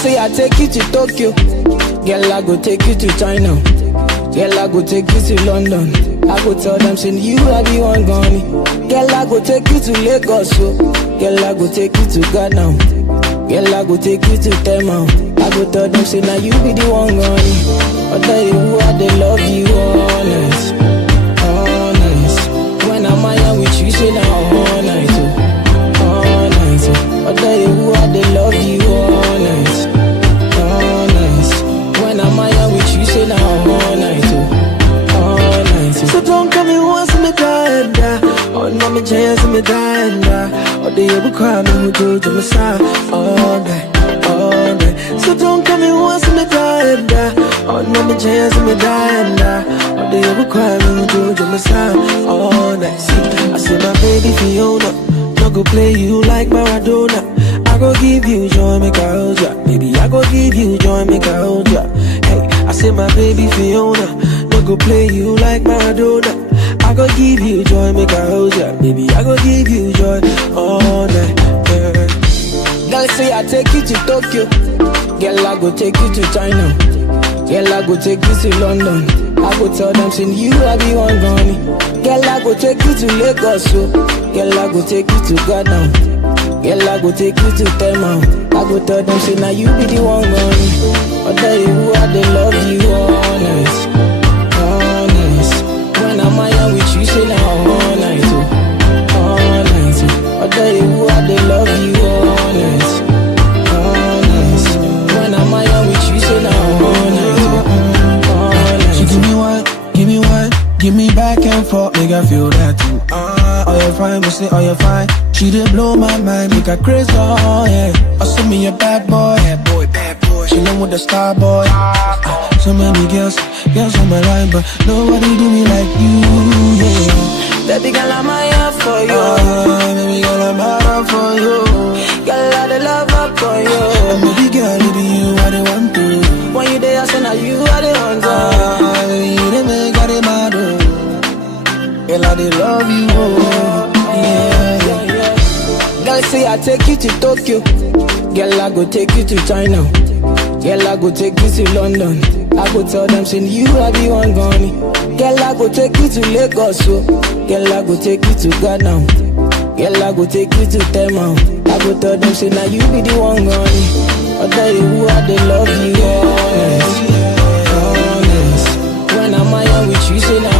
say I take you to Tokyo. Girl, I go take you to China. Girl, I go take you to London. I go tell them, say you are the one gone. Girl, I go take you to Lagos. So. Girl, I go take you to Ghana. Girl, I go take you to Tema. I go tell them, say now you be the one gone. I tell you who I they love you, honest, honest. When I'm out with you, say now all night, all night. I tell you who I they love you, honest, honest. When I'm out with you, say now all night, all night. So don't come in once me die, oh no me chance me die, oh they ever cry me who do to my side all day, all day. So don't come in once me die, oh no me chance me die, oh they ever cry me who do to my side all day. See, I say my baby Fiona, no go play you like Maradona. I go give you joy, make I hold ya. Baby, I go give you joy, make I hold ya. Hey, I say my baby Fiona, no go play you like Maradona. I go give you joy, make I hold ya. Baby, I go give you joy all night. Yeah. Girl, say I take you to Tokyo. Girl, I go take you to China. Girl, I go take you to London. I go tell them, say you are the one gone. Girl, I go take you to Lagos. So. Girl, I go take you to Ghana. Girl, I go take you to Tema. I go tell them, say now you be the one gone. I tell you who I they love you, honest, honest. When I'm out with you, say now all night, all night. I tell you who I they love you, honest, honest. When I'm out with you, say now all night, all night. So give me one, give me back and forth, make I feel that too. Oh you fine, we say oh you fine. She did blow my mind, make her crazy, oh yeah. Oh send me a bad boy, bad boy, bad boy. She love with the star boy. So many girls on my line, but nobody do me like you, yeah. Baby girl, I'm out for you. Baby girl, I'm out for you. Girl, I the love up for you. Baby girl, it be you I the want to. When you there, I say now you are the one to. Baby, you the make I the mad, oh. Girl, I the love you, oh. Yeah. Girl, say I take you to Tokyo. Girl, I go take you to China. Girl, I go take you to London. I go tell them, say you are the one gone. Girl, I go take you to Lagos. So. Girl, I go take you to Ghana. Girl, I go take you to Tema. I go tell them, say now you be the one gone. I tell you who I they love you, honest, honest. When I'm out with you, say now